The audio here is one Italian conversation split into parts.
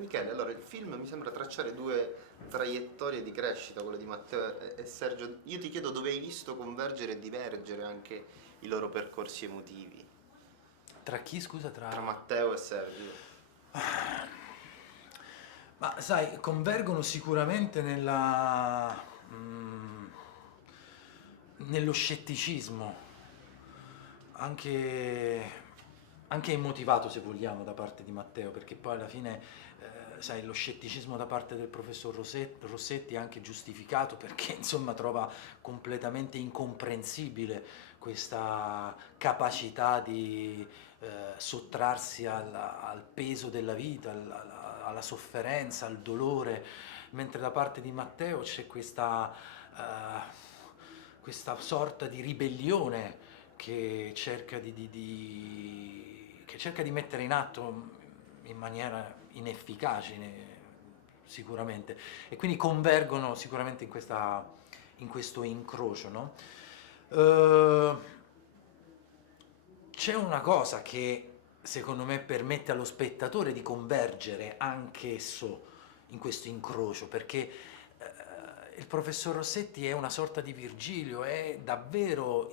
Michele, allora il film mi sembra tracciare due traiettorie di crescita, quella di Matteo e Sergio. Io ti chiedo dove hai visto convergere e divergere anche i loro percorsi emotivi, Tra chi, scusa, tra tra... Matteo e Sergio. Ma sai, convergono sicuramente mm, nello scetticismo, anche, anche immotivato se vogliamo da parte di Matteo, perché poi alla fine, sai, lo scetticismo da parte del professor Rossetti è anche giustificato perché insomma trova completamente incomprensibile questa capacità di sottrarsi al peso della vita, alla sofferenza, al dolore, mentre da parte di Matteo c'è questa sorta di ribellione che cerca di mettere in atto in maniera inefficace, sicuramente, e quindi convergono sicuramente in questo incrocio, no? Eh, C'è una cosa che secondo me permette allo spettatore di convergere anch'esso in questo incrocio, perché il professor Rossetti è una sorta di Virgilio, è davvero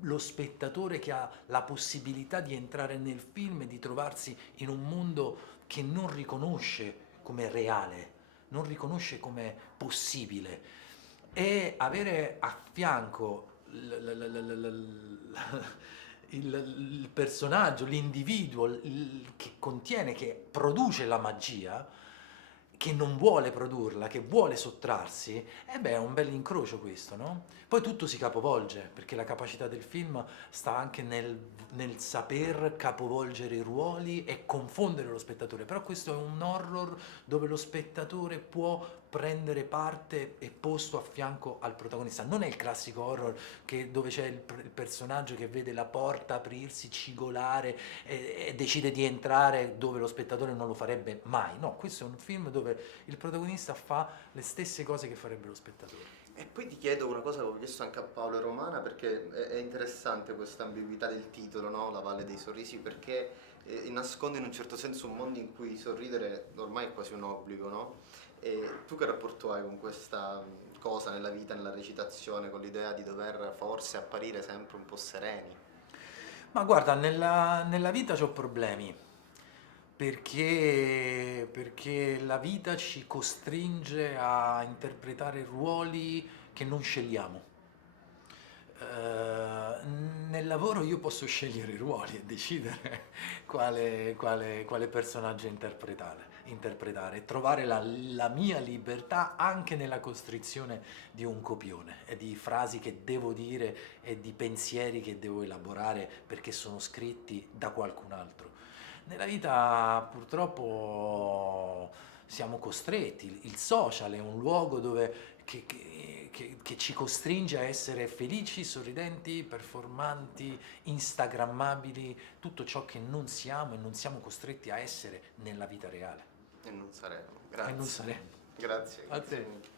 lo spettatore che ha la possibilità di entrare nel film e di trovarsi in un mondo che non riconosce come reale, non riconosce come possibile, e avere a fianco il personaggio, l'individuo che contiene, che produce la magia, che non vuole produrla, che vuole sottrarsi, e beh, è un bel incrocio questo, no? Poi tutto si capovolge, perché la capacità del film sta anche nel saper capovolgere i ruoli e confondere lo spettatore, però questo è un horror dove lo spettatore può prendere parte e posto a fianco al protagonista. Non è il classico horror dove c'è il personaggio che vede la porta aprirsi, cigolare e decide di entrare dove lo spettatore non lo farebbe mai. No, questo è un film dove il protagonista fa le stesse cose che farebbe lo spettatore. E poi ti chiedo una cosa che ho chiesto anche a Paolo e Romana, perché è interessante questa ambiguità del titolo, no? La Valle dei Sorrisi, perché nasconde in un certo senso un mondo in cui sorridere ormai è quasi un obbligo, no? E tu che rapporto hai con questa cosa nella vita, nella recitazione, con l'idea di dover forse apparire sempre un po' sereni? Ma guarda, nella vita ho problemi, perché la vita ci costringe a interpretare ruoli che non scegliamo. Nel lavoro io posso scegliere i ruoli e decidere quale personaggio interpretare e trovare la mia libertà anche nella costrizione di un copione e di frasi che devo dire e di pensieri che devo elaborare perché sono scritti da qualcun altro. Nella vita purtroppo siamo costretti, il social è un luogo che ci costringe a essere felici, sorridenti, performanti, instagrammabili, tutto ciò che non siamo e non siamo costretti a essere nella vita reale. E non saremo. E non Grazie. saremo. Grazie, A grazie te. mille.